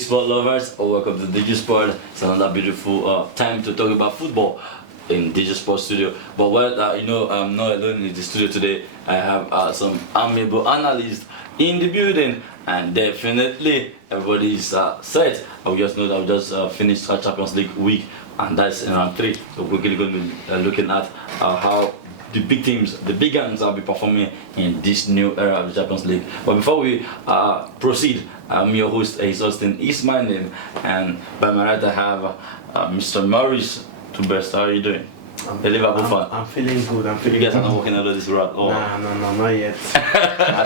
sport lovers, welcome to DigiSport. It's another beautiful time to talk about football in DigiSport studio. But I'm not alone in the studio today. I have some amiable analysts in the building, and definitely everybody is set. I just know that we just finished our Champions League week, and that's in round 3. So we're going to be looking at how the big teams, the big guns, will be performing in this new era of the Champions League. But before we proceed, I'm your host, Austin is my name, and by my right I have Mr. Maurice to best. How are you doing? The Liverpool fan. I'm feeling good. I'm feeling You guys good. are not walking out of this route? Oh. No, not yet.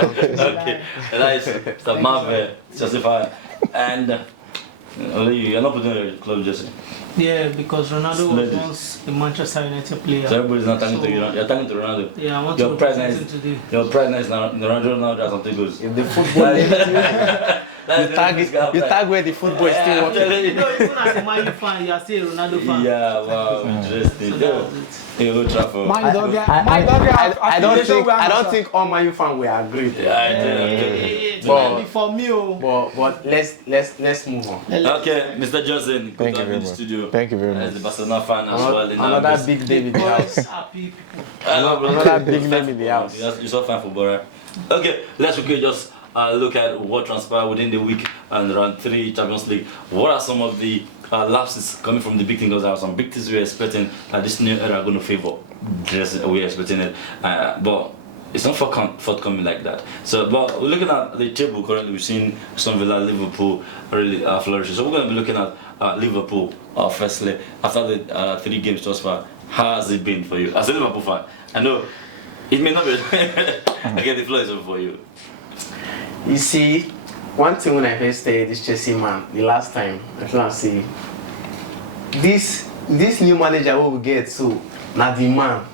Okay, nice. Mr. Marvel, justify. And you're not putting on your club jersey. Yeah, because Ronaldo was once a Manchester United player. So everybody's not talking to you. You're talking to Ronaldo. Yeah, I want your to presence represent today. Your presence now. Ronaldo has something good. If the football, you tag where the football is still working. No, even as a Man U fan, you are still a Ronaldo fan. Yeah, wow, interesting. So that was it. Hey, Old Trafford. I don't think all Man U fans will agree. But for me, but let's move on. Okay, Mr. Johnson, good Thank to you have you in very the much. studio. Thank you very As much. the Barcelona fan as well. Another big day in the house. happy people. Another big name in the house. You're so fan football, right? Okay, let's quickly just look at what transpired within the week and round 3 Champions League. What are some of the lapses coming from the big things? Because there are some big things we're expecting that this new era are going to favor. We're expecting it, but it's not forthcoming like that. So, but we're looking at the table currently. We've seen Aston Villa, Liverpool really flourishing. So we're going to be looking at Liverpool firstly after the 3 games thus far. How has it been for you as a Liverpool fan? I know it may not be. Again, the floor is over for you. You see, one thing when I first started this Chelsea man, the last time, I can say, this new manager we will get so, not the man.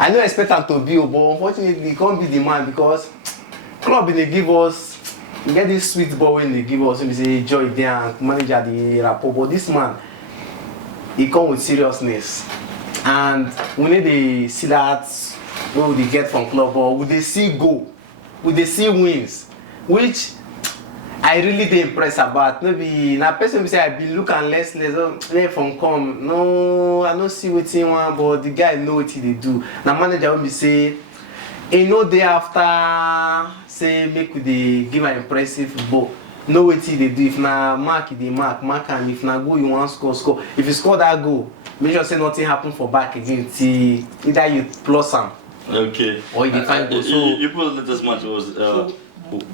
I don't expect him to be, but unfortunately, he can't be the man because club they give us, we get this sweet ball when they give us, when we say joy there and manager the rapport. But this man, he come with seriousness, and we need to see that what they get from club, or would they see goal, would they see wins, which I really dey impressed about. Maybe na person be say I been look and less let from come. No, I no see wetin one, but the guy know what he do. Na manager wey be say he no dey after say make we dey give an impressive football. Know what he dey do. If na mark, he dey mark am. If na goal you wan score. If you score that goal, make sure say nothing happen for back again till either you plus am. Okay. Or you dey find goal. So you put the latest match was.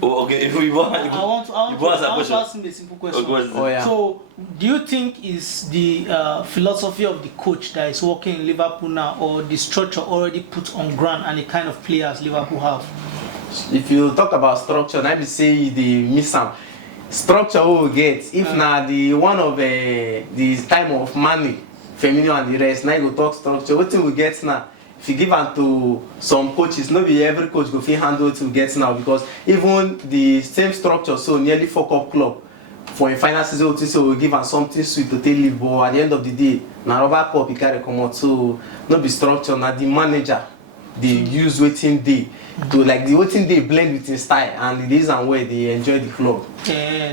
Okay, if we want, I want to ask him a simple question. Oh, yeah. So, do you think is the philosophy of the coach that is working in Liverpool now, or the structure already put on ground and the kind of players Liverpool have? if you talk about structure, na be say the miss am. Structure we will get if na the one of the time of money, Firmino and the rest. Now you go talk structure. Wetin we get now? If you give am to some coaches, not be every coach go fit handle it to get now, because even the same structure so nearly fuck up club for a final season, so we give am something sweet to take leave, but at the end of the day, na rubber cup he carry comot. So no be structure, na the manager they use wetin dey to like the wetin dey blend with his style, and the reason why they enjoy the club.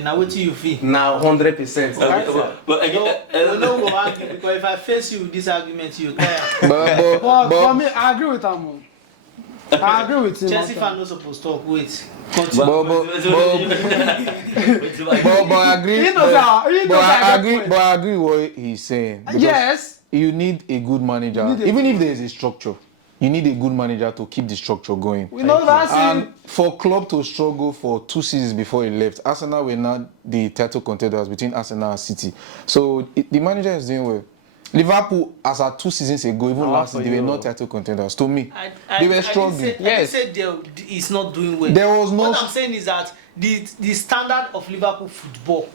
Now what do you feel? Now 100%. But again, we no go argue, because if I face you with this argument, you tire. But for me, I agree with him. I agree with him. Chelsea fan no suppose talk. Wait. But I agree. He knows how. He knows But I how. agree. But I agree with what he's saying. Because Yes. you need a good manager. You need a Even good if there is a structure, you need a good manager to keep the structure going. We know that. And for club to struggle for 2 seasons before he left, Arsenal were not the title contenders between Arsenal and City. So the manager is doing well. Liverpool, as at 2 seasons ago, even last season, they were not title contenders. To me, they were struggling. I said he's not doing well. There was no. What I'm saying is that the standard of Liverpool football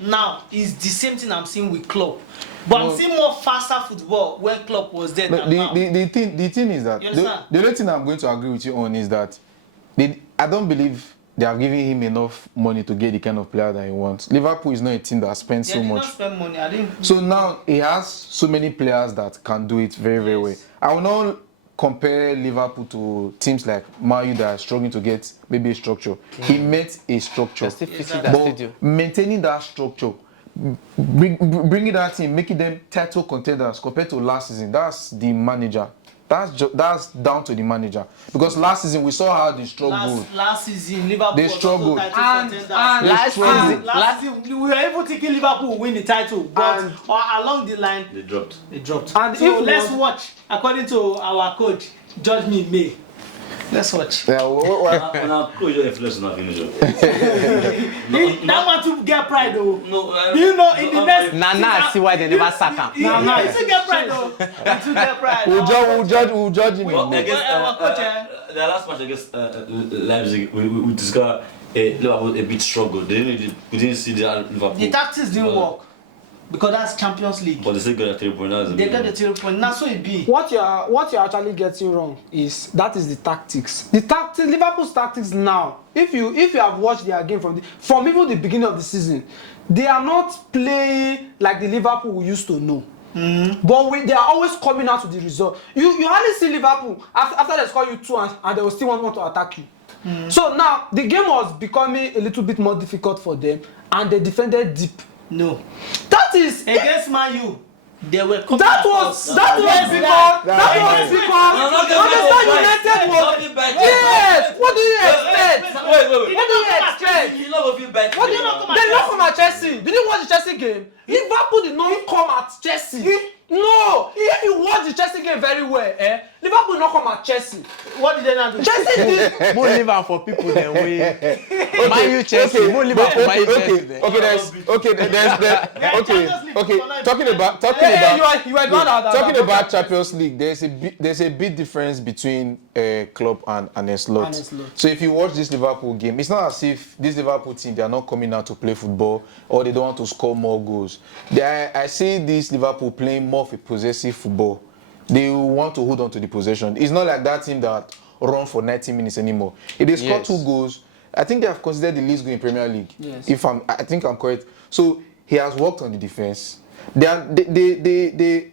now is the same thing I'm seeing with Klopp. But I'm seeing more faster football when Klopp was there than now. The thing is that the only thing I'm going to agree with you on is that I don't believe they have given him enough money to get the kind of player that he wants. Liverpool is not a team that spends so much. Not spend money. So now he has so many players that can do it very, very well. I will not compare Liverpool to teams like Man U that are struggling to get maybe a structure. He met a structure. But maintaining that structure, bringing that team, making them title contenders compared to last season, that's the manager. That's down to the manager. Because last season we saw how they struggled. Last season Liverpool they struggled. And last season we were even thinking Liverpool will win the title, but along the line they dropped. And so let's watch. According to our coach, judge me May. Let's watch. Yeah, Now, coach, your influence not finish. That want to get pride though. No, you know, in the next. Nah, see why they never sack him. Nah, you get pride though. You get pride. We'll judge him. Well, I guess the last match against Leipzig, we discovered Liverpool a bit struggle. We didn't see the Liverpool. The tactics didn't work. Because that's Champions League. But they still got a 3 point. They got the 3 point. That's so it be. What you're actually getting wrong is the tactics. The tactics, Liverpool's tactics now. If you have watched their game from even the beginning of the season, they are not playing like the Liverpool we used to know. But they are always coming out with the result. You hardly see Liverpool after they score you 2 and they will still want to attack you. So now the game was becoming a little bit more difficult for them, and they defended deep. No. That is against Man U. They were coming. That was because Manchester United was. Yes. What do you expect? Wait. What do you expect? You know what you bet. What do you know? They not come at Chelsea. Did you watch the Chelsea game? Liverpool did not come at Chelsea. No, if you watch the Chelsea game very well, Liverpool not come at Chelsea. What did they not do? Chelsea did. More live for people than we. Man U Chelsea. More live for Man U Chelsea. Talking about Champions League, there's a big difference between club and Ancelotti. So if you watch this Liverpool game, it's not as if this Liverpool team they are not coming out to play football or they don't want to score more goals. I see this Liverpool playing more of a possessive football. They want to hold on to the possession. It's not like that team that run for 90 minutes anymore. If they score 2 goals, I think they have considered the least goal in Premier League. Yes. I think I'm correct. So he has worked on the defense. I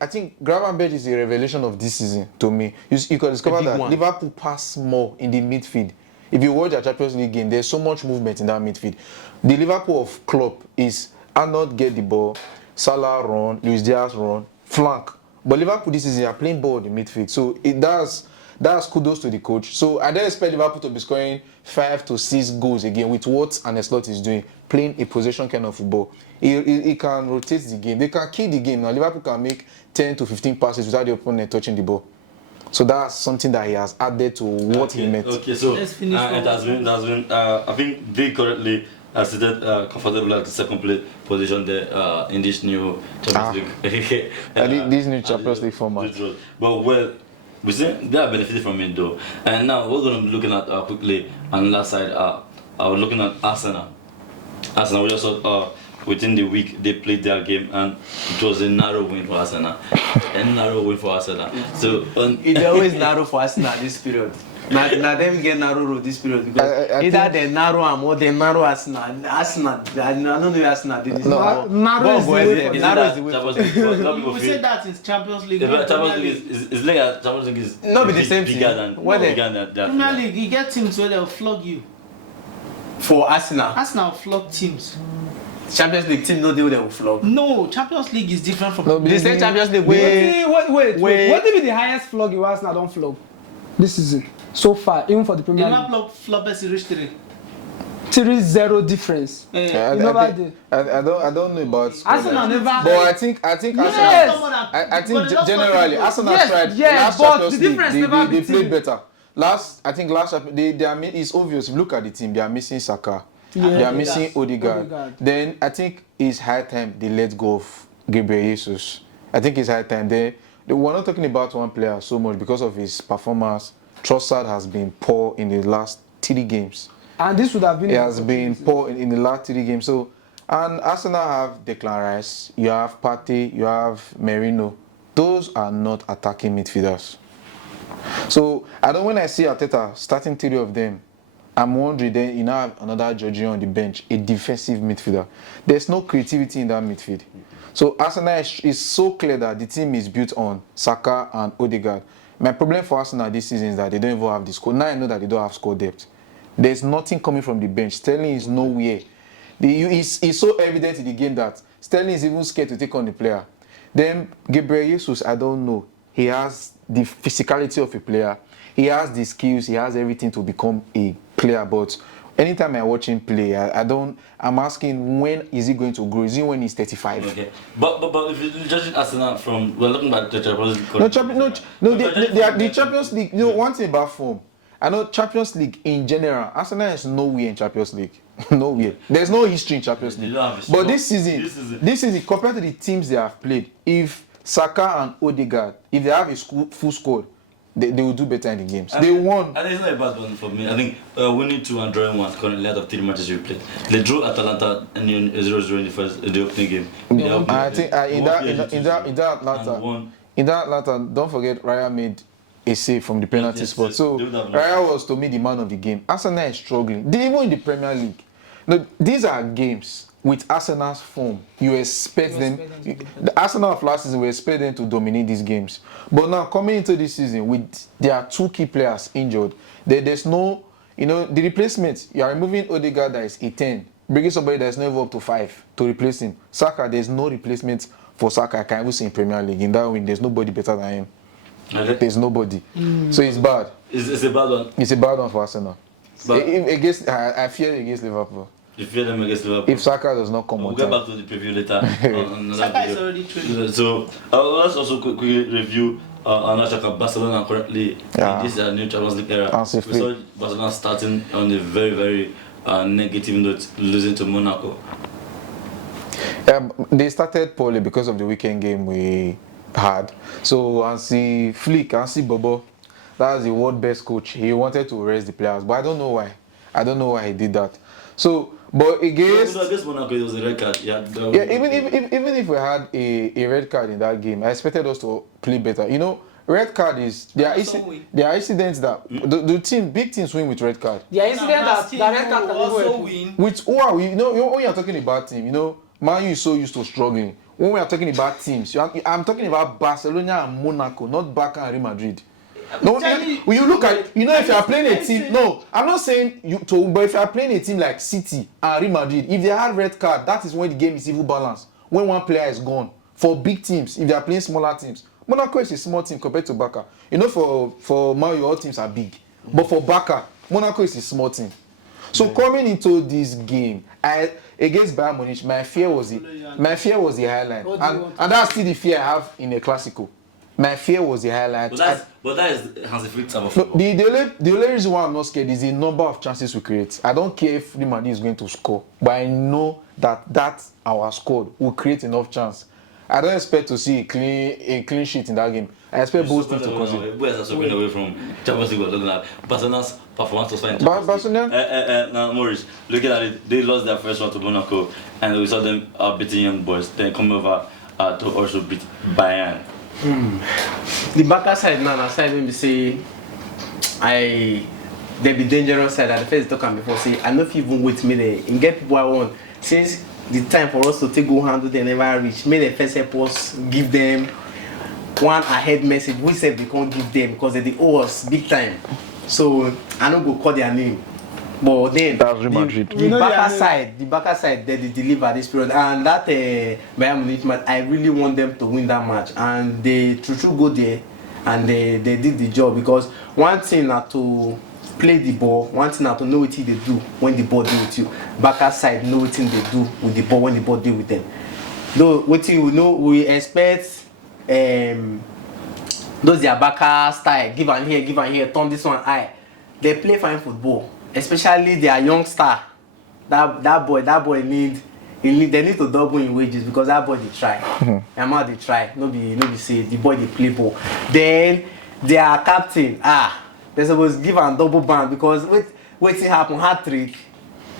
think Gravenberch is a revelation of this season to me. You can discover that Liverpool pass more in the midfield. If you watch a Champions League game, there's so much movement in that midfield. The Liverpool of Klopp is Arnold get the ball, Salah run, Luis Diaz run, flank. But Liverpool this season are playing ball in the midfield. So that's kudos to the coach. So I don't expect Liverpool to be scoring 5 to 6 goals again with what Ancelotti is doing, playing a possession kind of football. He can rotate the game. They can kill the game. Now Liverpool can make 10 to 15 passes without the opponent touching the ball. So that's something that he has added to what he meant. Okay, so it has been. I think they currently are seated comfortably at the second place position there in this new Champions League. This new Champions League format. But we see they are benefiting from it though. And now we're going to be looking at quickly on the last side. We're looking at Arsenal. Arsenal, we just saw within the week they played their game and it was a narrow win for Arsenal. So it's always narrow for Arsenal this period. Now them get narrow road this period because either they narrow and more they narrow Arsenal. I don't know if Arsenal did this. Narrow is the way. We said that in Champions League. Champions League is like Champions League is not be the same bigger than Premier League. You get teams where they'll flog you. For Arsenal. Arsenal flog teams. Champions League team no deal they will flog. No, Champions League is different from the same Champions League. Wait. What will be the highest flog you Arsenal don't flog this season so far, even for the Premier League? They never flog Bessie reach 3-0 difference. I don't know about Arsenal never. But I think Arsenal. I think generally Arsenal tried. Yes, but the difference never they played better. Last it's obvious. If you look at the team, they are missing Saka. Yeah, they are missing Odegaard. Then I think it's high time they let go of Gabriel Jesus. I think it's high time. We're not talking about one player so much because of his performance. Trossard has been poor in the last 3 games. And this would have been. He has been poor in the last 3 games. So, and Arsenal have Declan Rice, you have Partey, you have Merino. Those are not attacking midfielders. So when I see Arteta starting 3 of them, I'm wondering then you now have another Jorginho on the bench, a defensive midfielder. There's no creativity in that midfield. So Arsenal is so clear that the team is built on Saka and Odegaard. My problem for Arsenal this season is that they don't even have the score. Now I know that they don't have score depth. There's nothing coming from the bench. Sterling is nowhere. It's so evident in the game that Sterling is even scared to take on the player. Then Gabriel Jesus, I don't know. He has the physicality of a player. He has the skills. He has everything to become a player. But anytime I watch him play, I'm asking, when is he going to grow? Is it when he's 35? Okay, but if you judge Arsenal from, we're looking at the Champions League. The Champions League. You know, one thing about form, I know Champions League in general, Arsenal is nowhere in Champions League. Nowhere. There's no history in Champions League. But this season, compared to the teams they have played, if Saka and Odegaard, if they have a full squad, they will do better in the games. They won. I think it's not a bad one for me. I think winning 2 and drawing 1 currently out of 3 matches we played. They drew Atalanta and 0-0 in the opening game. I think in that Atlanta, don't forget Raya made a save from the penalty spot. So Raya was, to me, the man of the game. Arsenal is struggling. Even in the Premier League. No, these are games with Arsenal's form. You expect them. The Arsenal of last season, we expect them to dominate these games. But now coming into this season, with their 2 key players injured, there's no, the replacement. You are removing Odegaard that is a 10, bringing somebody that is never up to 5 to replace him. Saka, there's no replacement for Saka. I can't even say in Premier League. In that win, there's nobody better than him. Okay. There's nobody. So it's bad. It's a bad one. It's a bad one for Arsenal. I fear against Liverpool. You fear them against Liverpool? If Saka does not come on we'll get back to the preview later. Saka is already true. So let's also quickly review Barcelona currently in this new Champions League era. We saw Barcelona starting on a very, very negative note, losing to Monaco. They started poorly because of the weekend game we had. So Hansi Flick, Hansi Bobo, that's the world best coach. He wanted to rest the players, but I don't know why. I don't know why he did that. So, but against Monaco, it was a red card. Yeah, even if we had a red card in that game, I expected us to play better. Red card is there are incidents that big teams win with red card. There are incidents that red card can also win. With who are we? When you are talking about team, Man U is so used to struggling. When we are talking about teams, I'm talking about Barcelona and Monaco, not Barca and Real Madrid. No, when you look at, if you are playing a team, no, I'm not saying but if you are playing a team like City and Real Madrid, if they have red card, that is when the game is even balanced. When one player is gone. For big teams, if they are playing smaller teams, Monaco is a small team compared to Barca. For Man U, all teams are big, but for Barca, Monaco is a small team. So coming into this game, against Bayern Munich, my fear was the highlight, and that's still the fear I have in a Clasico. My fear was the highlight. But that is Hansi Flick type of football. The only reason why I'm not scared is the number of chances we create. I don't care if Real Madrid is going to score, but I know that our squad will create enough chance. I don't expect to see a clean sheet in that game. I expect both teams to concede. We're also going away from Champions League. We're looking at Barcelona's performance was fine. Barcelona? Now, Maurice, looking at it, they lost their first one to Monaco, and we saw them beating young boys. Then come over to also beat Bayern. The Barca side now, aside me say, they be dangerous side. At the first talk before say, I know if you even wait me there and get people I want. Since the time for us to take go handle they never reach, may the first help us give them one ahead message. We said they can't give them because they owe us big time. So I don't go call their name. But then the Barca side, they deliver this period, and that Bayern Munich match, I really want them to win that match, and they true go there, and they did the job, because one thing now to play the ball, one thing now to know what they do when the ball deal with you. Barca side know what they do with the ball when the ball deal with them. Though what we expect those their Barca style, give and here, turn this one eye. They play fine football. Especially their young star, that boy they need to double in wages, because that boy they try. Yama they try. No be say the boy they play ball. Then their captain, they're supposed to give and double band, because what's happen hat-trick.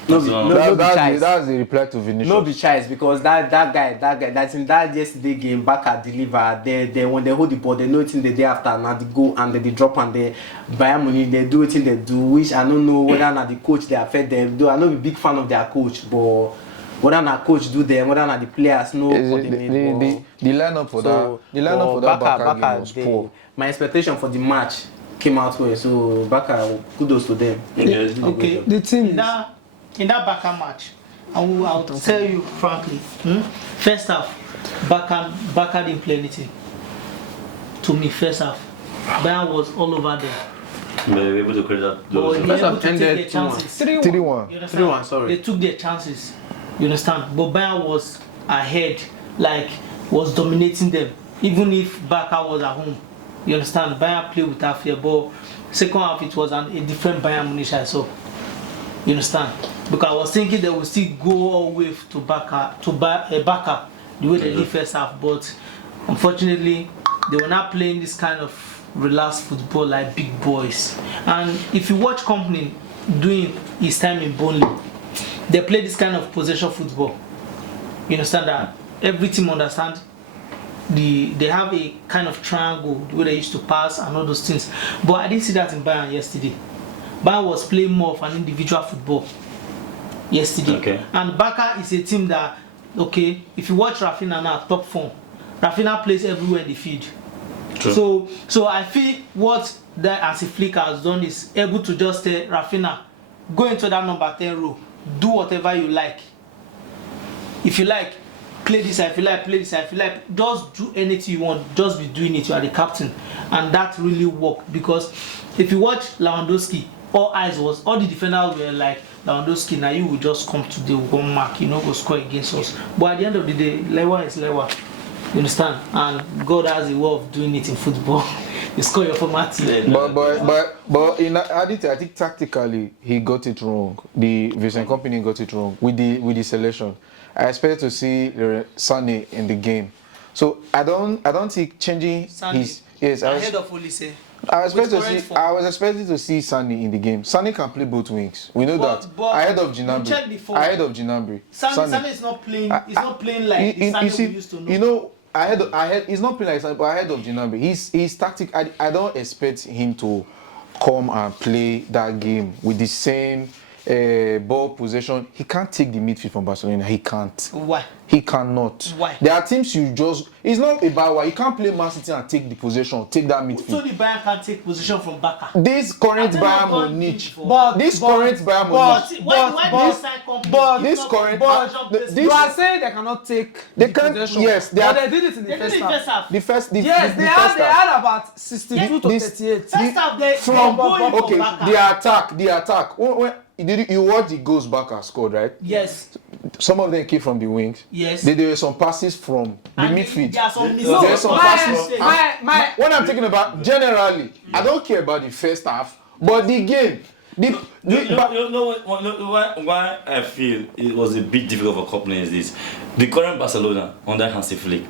No be choice. That's the reply to Vinicius. No be choice, because that guy that's in that yesterday game back at deliver. They when they hold the ball, they know it in the day after, now they go and they drop, and they Bayern Munich, they do it in they do, which I don't know whether or not the coach they affect them. Though I know be big fan of their coach, but whether na coach do them, whether na the players know what they need. The lineup for that Barca game was poor. My expectation for the match came out well, so Barca, kudos to them. Okay, the team in that Barca match, I'll tell you frankly, first half, Barca didn't play anything. To me, first half, Bayern was all over them. They were able to create that. First half ended 3-1. 3-1, sorry. They took their chances. You understand? But Bayern was ahead, like was dominating them. Even if Barca was at home, you understand? Bayern played without fear. But second half it was a different Bayern Munich I saw. You understand? Because I was thinking they would still go all the way to Barca, the way they did first half. But unfortunately, they were not playing this kind of relaxed football like big boys. And if you watch Company doing his time in Burnley, they play this kind of possession football. You understand that every team understand they have a kind of triangle where they used to pass and all those things. But I didn't see that in Bayern yesterday. Bayern was playing more of an individual football yesterday. Okay. And Barca is a team that, okay, if you watch Rafinha now, top form, Rafinha plays everywhere in the field. True. So I feel what that Hansi Flick has done is able to just tell Rafinha, go into that number 10 row, do whatever you like. If you like, play this, if you like, play this, if you like, just do anything you want, just be doing it, you are the captain. And that really worked, because if you watch Lewandowski, all the defenders were like, Lewandowski, now you will just come to the one mark, go score against us. But at the end of the day, Lewa is Lewa. You understand? And God has a way of doing it in football. You score your format. But in Aditya, I think tactically he got it wrong. The Vincent Company got it wrong with the selection. I expected to see Sane in the game, so I don't see changing his. Yes, ahead of Olise. I was expecting to see Sane in the game. Sane can play both wings. We know that. Ahead of Ginabri. Sane is not playing. He's not playing like the Sane we used to know. Ahead. He's not playing like Sane, but ahead of Ginabri. He's tactic. I don't expect him to come and play that game with the same ball possession. He can't take the midfield from Barcelona. He can't. Why? He cannot. Why? There are teams it's not about why. You can't play Man City and take the possession, take that midfield. So the Bayern can take position from Barca. This current Bayern Munich. You are saying they cannot take possession. Yes, but they did it in the first half. They had about 62 to 38. First half they okay, the attack. You watch the goals Barca scored, right? Yes. Some of them came from the wings. Yes. There were some passes from the midfield. There are some passes. What I'm talking about, generally, I don't care about the first half, but the game. Why I feel it was a bit difficult for Company is this. The current Barcelona under Hansi Flick.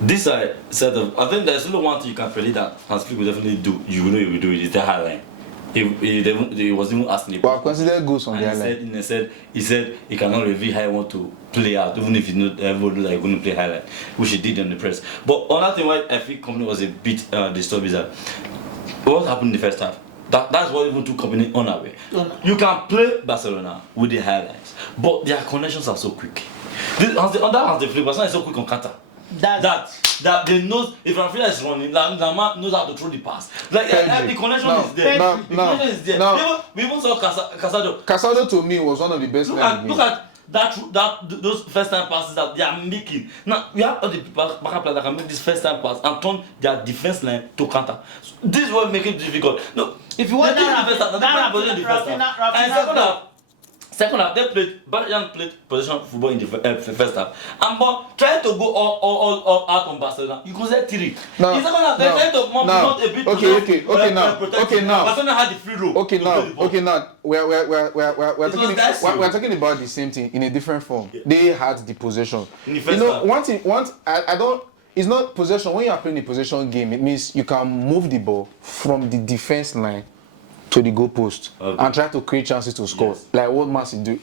This I think there's only one thing you can predict that Hansi Flick will definitely do. You know he will do it. It's the high line. He was even asking. But consider goals on the line. He said he cannot reveal how he want to play out, even if you know everyone knows that he's going to play highlight, which he did on the press. But another thing why I think Company was a bit disturbed is that what happened in the first half. That's what even took Company unaware. You can play Barcelona with the highlights, but their connections are so quick. Under Flick, Barcelona is so quick on counter. That they know if Rafinha is running, Lamar knows how to throw the pass. Like the connection is there. The connection is there. We even saw Casado. Casado to me was one of the best. Look at those first time passes that they are making. Now we have all the backup players that can make this first time pass and turn their defense line to counter. So this is what makes it difficult. No, if you want to the first half, second half, Bayern played position football in the first half. And but trying to go all out on Barcelona, you can say 3. In second half, they tried to mount a bit. Okay, now. Barcelona had the free roll. Okay, now. We're talking about the same thing in a different form. Yeah. They had the possession. In the first half. I don't. It's not possession. When you are playing a possession game, it means you can move the ball from the defense line to the goalpost and try to create chances to score, like what Man City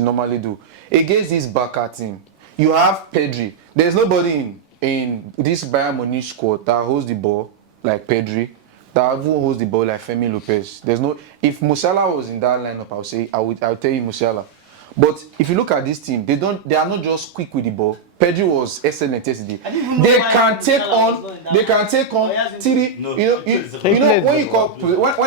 normally do. Against this Barca team, you have Pedri. There's nobody in this Bayern Munich squad that holds the ball like Pedri, that even holds the ball like Femi Lopez. There's no. If Musiala was in that lineup, I would tell you Musiala. But if you look at this team, they are not just quick with the ball. Pedri was excellent yesterday. They can take on three. When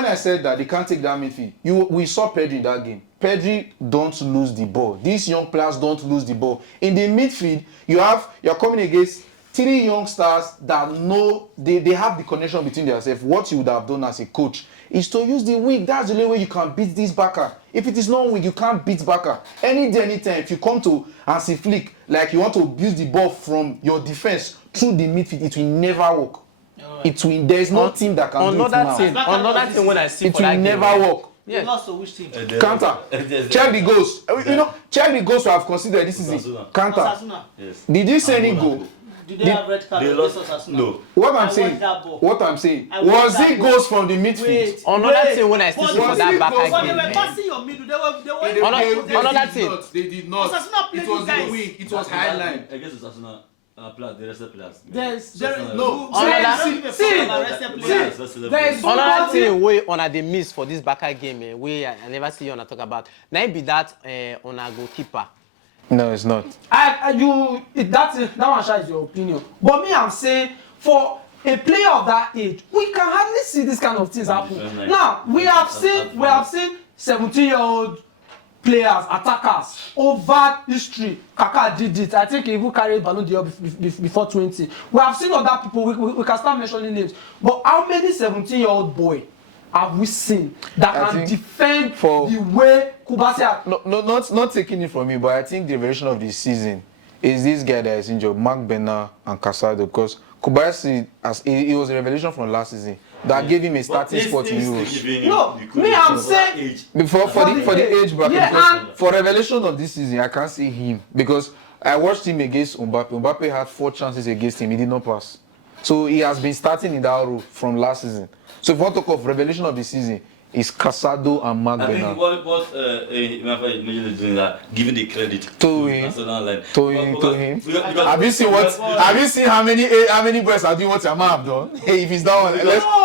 I said that they can't take that midfield, we saw Pedri in that game. Pedri don't lose the ball. These young players don't lose the ball. In the midfield, you're coming against 3 young stars that know they have the connection between themselves. What you would have done as a coach is to use the wing. That's the only way you can beat this backer. If it is not wing, you can't beat backer. Any day, anytime, if you come to Hansi Flick, like you want to use the ball from your defense through the midfield, it will never work. There is no team that can do it now. Another thing when I see it will never work. Yeah. Lost to which team? Counter. Check the goals. Check the goals we have considered this season. Counter. Yes. Did you see any goal? Did they have red card? No. What I'm saying was it goes from the midfield. Another thing when I still see for that back But they game. were passing your middle. They were Another thing. They did not. Osasuna played It was you guys. the wing. It was high line. I guess Osasuna the rest of the players. Another thing wey una dey miss for this Barca game wey I never see una talk about. Na be that una goalkeeper. No, it's not. That one sha is your opinion. But me, I'm saying for a player of that age, we can hardly see this kind of things happen. Now we have seen 17-year-old players, attackers over history. Kaka did it. I think he even carried Ballon d'Or before 20. We have seen other people. We can start mentioning names. But how many 17-year-old boy have we seen that can defend the way Kubasi? Not taking it from you, but I think the version of this season is this guy that is injured, Mark Bernard and Casado, because Kubasi, it was a revelation from last season that gave him a starting spot in Euros. No, me, I'm saying before for the age bracket. Yeah, for revelation of this season, I can't see him because I watched him against Mbappe. Mbappe had 4 chances against him, he did not pass. So he has been starting in that role from last season. So if you want to talk of revelation of the season, it's Casado and Mark Bernard. I think what Major is doing that, giving the credit to him. Have you seen how many boys are doing what your man have done? Hey, if it's that one,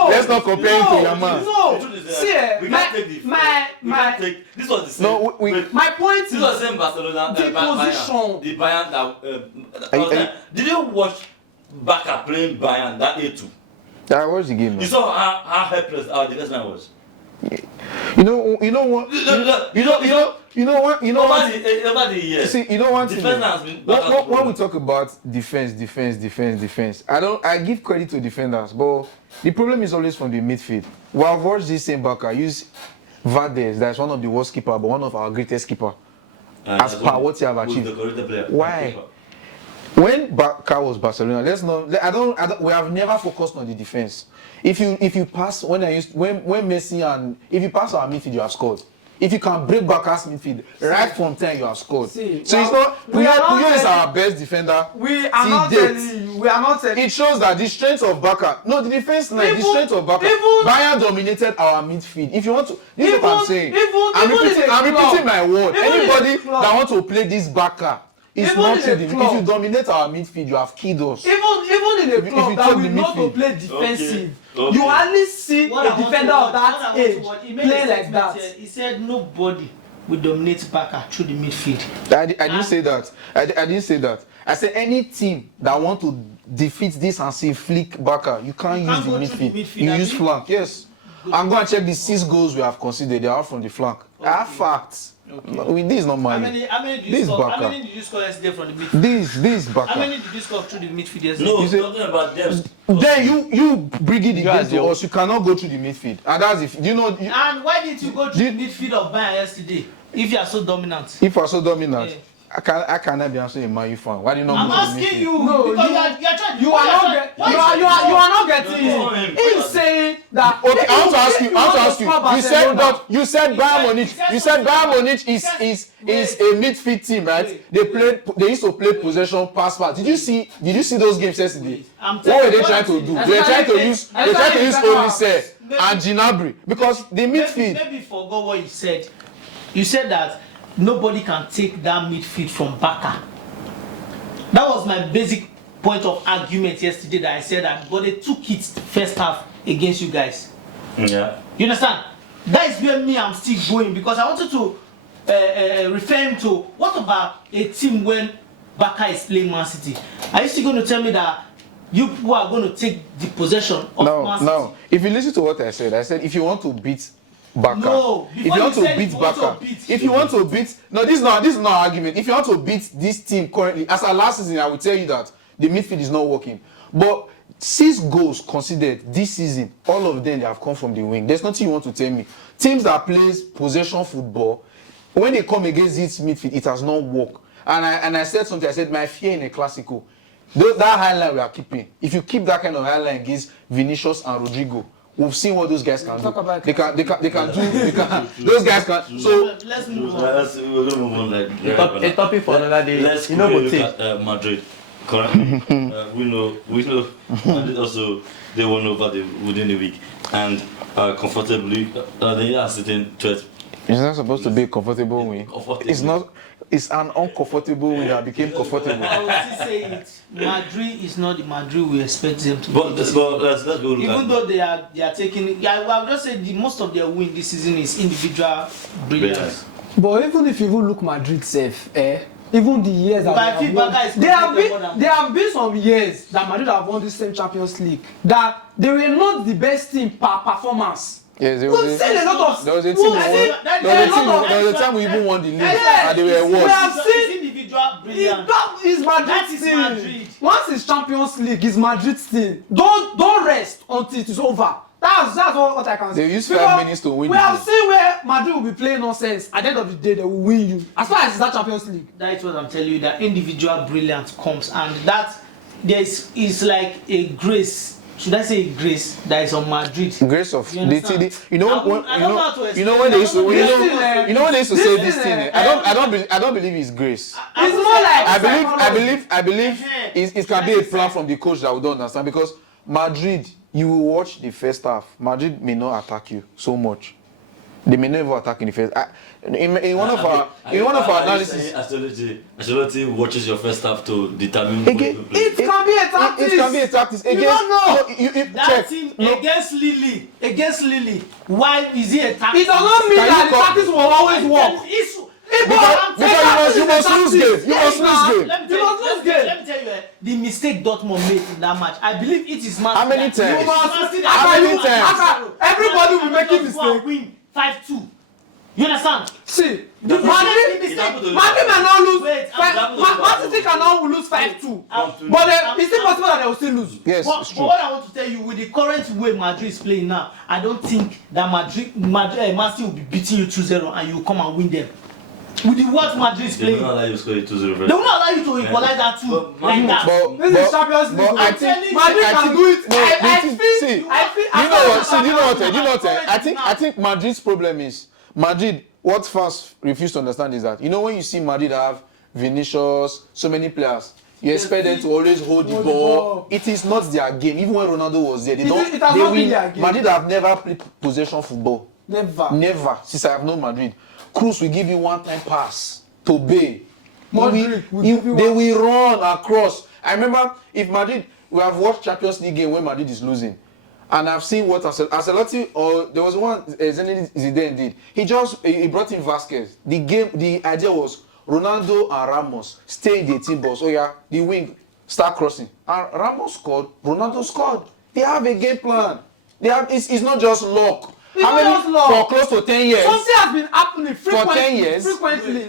let's not compare him to your man. This was the same. My point is this was the same Barcelona. The Bayern. Did you watch Barca playing Bayern that A2? I watched the game. You saw how helpless our defense line was. You know what? Over the years. See, you know one thing. When we talk about defense, I give credit to defenders, but the problem is always from the midfield. We have watched this same Barca use Valdez, that's one of the worst keeper, but one of our greatest keeper. As per what he have achieved. Why? When Barca was Barcelona, we have never focused on the defense. If you pass when Messi and if you pass our midfield, you have scored. If you can break Barca's midfield right from 10, you have scored. So it's not Puyol is our best defender. We are not telling. It shows that the strength of Barca, the defense line, the strength of Barca. Bayern dominated our midfield. If you want to, this is what I'm saying. I'm repeating my word. Anybody that wants to play this Barca. It's not true. If you dominate our midfield, you have killed us. Even in a club that we know to play defensive, you hardly see a defender of that age play like that. He said nobody will dominate Barca through the midfield. I didn't say that. I didn't say that. I said any team that want to defeat this and say flick Barca, you can't use the midfield. You use flank. Yes. I'm going to check the 6 goals we have considered. They are from the flank. I have facts. Okay. This is not mine. How many did you score yesterday from the midfield? This Barca. How many did you score through the midfield yesterday? No, talking about them. Then you bring it against us. You cannot go through the midfield. And that's if you know. And why didn't you go through the midfield of Bayern yesterday? If you are so dominant. If you are so dominant. Yeah. I cannot be answering a Man U fan. Why do you not? I'm asking you. No, because you are trying. You are not getting it. He's saying that. Okay, I want to ask you. You said Bayern Munich. You said Bayern Munich is a midfield team, right? They used to play possession, pass. Did you see those games yesterday? What were they trying to do? They were trying to use Olise and Gnabry because the midfield. Maybe you forgot what you said. You said that nobody can take that midfield from Barca. That was my basic point of argument yesterday that I said that, but they took it first half against you guys. Yeah. You understand? That is where I'm still going because I wanted to referring to what about a team when Barca is playing Man City? Are you still going to tell me that you people are going to take the possession of Man City? No. If you listen to what I said if you want to beat Barca, no, if you want to beat Barca, if you want to beat, no, this is not argument. If you want to beat this team currently, as our last season, I will tell you that the midfield is not working. But 6 goals considered this season, all of them they have come from the wing. There's nothing you want to tell me. Teams that plays possession football, when they come against this midfield, it has not worked. And I said something. I said my fear in a Clasico, that high line we are keeping. If you keep that kind of high line against Vinicius and Rodrigo, we've seen what those guys can do. They can do. Those guys can. So let's move on. We're gonna move on. Like A topic for another day. Let's look at Madrid. Currently, we know Madrid also they won over within the week and comfortably they are sitting 12. it's not supposed to be a comfortable win. It's not. It's an uncomfortable win that became comfortable. I will still say it. Madrid is not the Madrid we expect them to But be. let's go look Even at though they are taking, I've just said most of their win this season is individual brilliance. But even if you even look Madrid safe, even the years that But I feel Barca is there have more than there have been some years that Madrid have won the same Champions League that they were not the best team per performance. Yes, there We've was seen a lot of. there was a team. There was a time we even won the league and they were We worse. have seen It's individual brilliance. that is Madrid That is thing. Madrid. Once it's Champions League, it's Madrid thing. Don't rest until it is over. That's what I can say. They use 5 Because minutes to win we the have league. seen where Madrid will be playing nonsense. At the end of the day, they will win you. As far as it's that Champions League. That is what I'm telling you. That individual brilliance comes, and that is like a grace. Should I say a grace that is on Madrid? Grace of You the understand? TD. You know when I don't know how to explain. you know when they used to you know when they used to say This this thing, thing. I don't believe it's grace. It's more like I believe it can be a plan from the coach that we don't understand because Madrid, you will watch the first half. Madrid may not attack you so much. They may never attack in the first. In one of our analysis, Ancelotti watches your first half to determine again, who will it can be a tactics. it can be a tactics. You Against, don't know. no, you That check. team No. against Lille. Why is it a tactic? It does not mean Can you that the call- tactics will always work. Because you must lose game. You must lose game. Let me tell you, the mistake Dortmund made in that match. I believe it is Man How many City. times? You must see that. How many times? Everybody will make a Go and mistake. win 5-2. You understand? See, The Madrid may not lose. Wait, Man City cannot lose 5-2. But it's still possible that they will still lose. Yes, But it's true. what I want to tell you, with the current way Madrid is playing now, I don't think that Man City will be beating you 2-0 and you will come and win them. With the what Madrid is They playing, will not allow you to score 2-0 they will not allow you to equalize that too. But Like that. This is Champions League. I think Madrid can do it. see, I you know what? I think Madrid's problem is Madrid. What fans refuse to understand is that when you see Madrid have Vinicius, so many players, you expect them to always hold the ball. It is not their game. Even when Ronaldo was there, they don't. It has They not been win. their game. Madrid have never played possession football. Never. Since I have known Madrid. Cruz will give you one-time pass to Bay. Madrid will give you They one- will run across. I remember if Madrid, we have watched Champions League game when Madrid is losing. And I've seen what Ancelotti, or there was one Zinedine Zidane did. He brought in Vasquez. The idea was Ronaldo and Ramos stay in the 18 box. Oh yeah, the wing start crossing. And Ramos scored, Ronaldo scored. They have a game plan. It's not just luck. It's not just luck. For close to 10 years. Something has been happening frequently. 10 years? Frequently.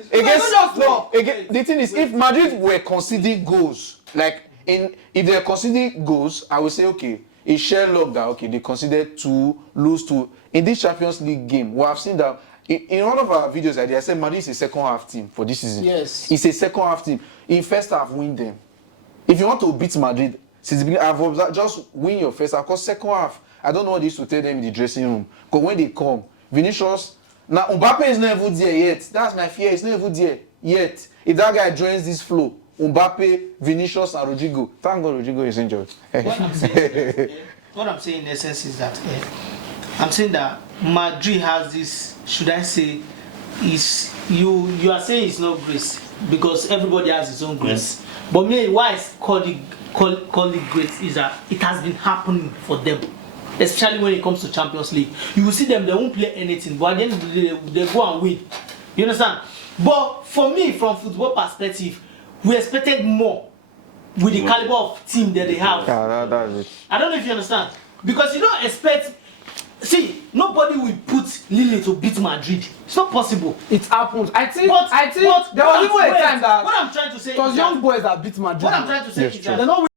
The thing is, if Madrid were conceding goals, if they're conceding goals, I would say okay, it's sheer luck that they conceded 2, lose 2. In this Champions League game, we have seen that in one of our videos, I said Madrid is a second half team for this season. Yes. It's a second half team. In first half, win them. If you want to beat Madrid, since the beginning, I've observed, just win your first half. Because second half, I don't know what they used to tell them in the dressing room. Because when they come, Vinicius, now Mbappe is not even there yet. That's my fear. He's not even there yet. If that guy joins this flow, Mbappe, Vinicius, and Rodrigo. Thank God Rodrigo is injured. What I'm saying in essence is that I'm saying that Madrid has this, should I say, is you are saying it's not grace because everybody has his own grace. Yes. But me, why I call it grace is that it has been happening for them. Especially when it comes to Champions League. You will see them, they won't play anything, but at the end of the day, they go and win. You understand? But for me, from football perspective, we expected more with the caliber of team that they have. Yeah, that's it. I don't know if you understand. Because you don't expect. See, nobody will put Lille to beat Madrid. It's not possible. It happens. I think But there was even a time that what I'm trying to say it was is young that, boys that beat Madrid. what I'm trying to say Yes, is true. that they're not